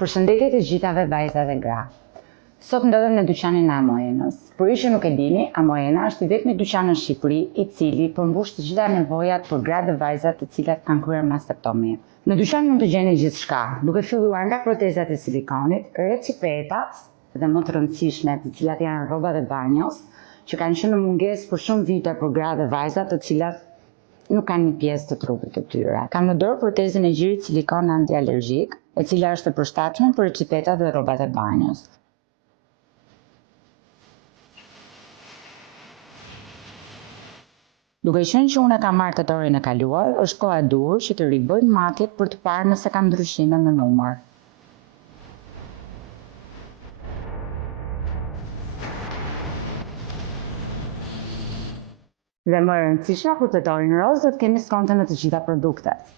Përshëndetje të gjithave vajza dhe gra. Sot ndodhem në dyqanin e Amoenës. Për ju që nuk e dini, Amoena është i vetmi dyqan në Shqipëri i cili përmbush të gjitha nevojat për gra dhe vajza të cilat kanë kryer mastektomi. Në dyqan mund të gjeni gjithçka, duke filluar nga protezat e silikonit, recipetat dhe më të rëndësishme, të cilat janë rroba dhe banjos, që kanë qenë në mungesë për shumë vite për gra dhe vajza të cilat nuk kanë një pjesë të trupit të tyre. Kam në dorë protezën e gjirit silikon antialergjik, e cila është e përshtatshme për recipetat dhe rrobat e banjos. Duke qenë që unë e kam marrë tetorin e kaluar, është koha e duhur që të ribëj matjet për të parë nëse kam ndryshime në numër. Dhe më e rëndësishme për tetorin roz do të kemi skonte në të gjitha produktet.